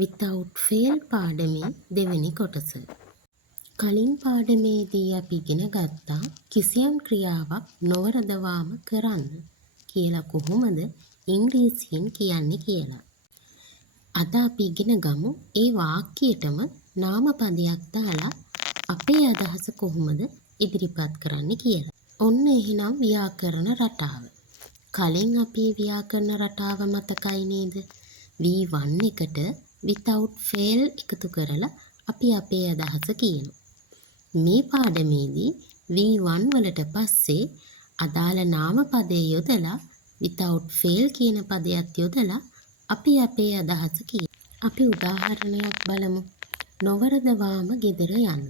without fail පාඩමේ දෙවෙනි කොටස. කලින් පාඩමේදී අපි ඉගෙන ගත්තා කිසියම් ක්‍රියාවක් නොවරදවාම කරන්න කියලා කොහොමද ඉංග්‍රීසියෙන් කියන්නේ කියලා. අද අපි ඉගෙන ගමු ඒ වාක්‍යයටම නාමපදයක් දාලා අපේ අදහස කොහොමද ඉදිරිපත් කරන්න කියලා. ඔන්න එහෙනම් ව්‍යාකරණ රටාව. කලින් අපි ව්‍යාකරණ රටාව මතකයි නේද? V1 එකට without fail එකතු කරලා අපි අපේ අදහස කියනවා. මේ පාඩමේදී V1 වලට පස්සේ අදාළ නාමපදයේ යොදලා without fail කියන පදයක් යොදලා අපි අපේ අදහස කියනවා. අපි උදාහරණයක් බලමු. නොවරදවාම ගෙදර යන්න.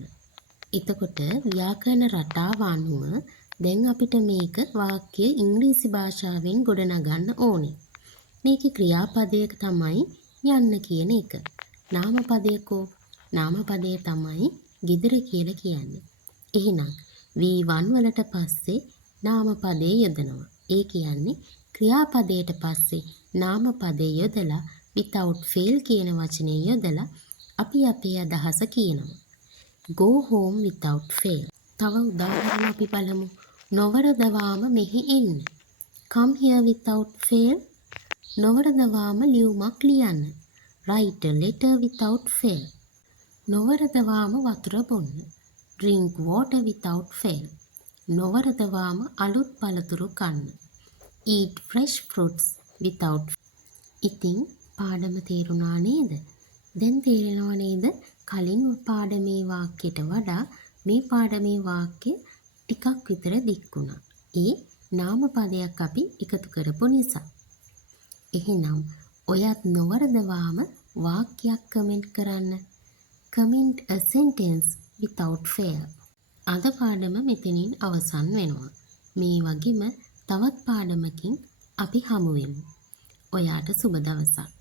එතකොට ව්‍යාකරණ රටාව අනුව දැන් අපිට මේක වාක්‍ය ඉංග්‍රීසි භාෂාවෙන් ගොඩනගන්න ඕනේ. මේකේ ක්‍රියාපදයක තමයි යන්න කියන එක. නාමපදයකෝ නාමපදය තමයි ගෙදර කියලා කියන්නේ. එහෙනම් V1 වලට පස්සේ නාමපදයේ යොදනවා. ඒ කියන්නේ ක්‍රියාපදයට පස්සේ නාමපදයේ යොදලා without fail කියන වචනේ යොදලා අපි අපේ අදහස කියනවා. Go home without fail. තව උදාහරණ අපි බලමු. නොවරදවාම මෙහි එන්න. Come here without fail. නොවරදවාම ලියුමක් ලියන්න. Write a letter without fail. නොවරදවාම වතුර බොන්න. Drink water without fail. නොවරදවාම අලුත් පළතුරු කන්න. Eat fresh fruits without fail. ඉතින් පාඩම තේරුණා නේද? දැන් තේරෙනව නේද? කලින් පාඩමේ වාක්‍යයට වඩා මේ පාඩමේ වාක්‍ය ටිකක් විතර දික් වුණා. ඒ නාමපදයක් අපි එකතු කරපු නිසා. එහෙනම් ඔයත් නොවරදවාම වාක්‍යයක් කමෙන්ට් කරන්න. Comment a sentence without fail. අද පාඩම මෙතනින් අවසන් වෙනවා. මේ වගේම තවත් පාඩමකින් අපි හමු වෙමු. ඔයාට සුබ දවසක්.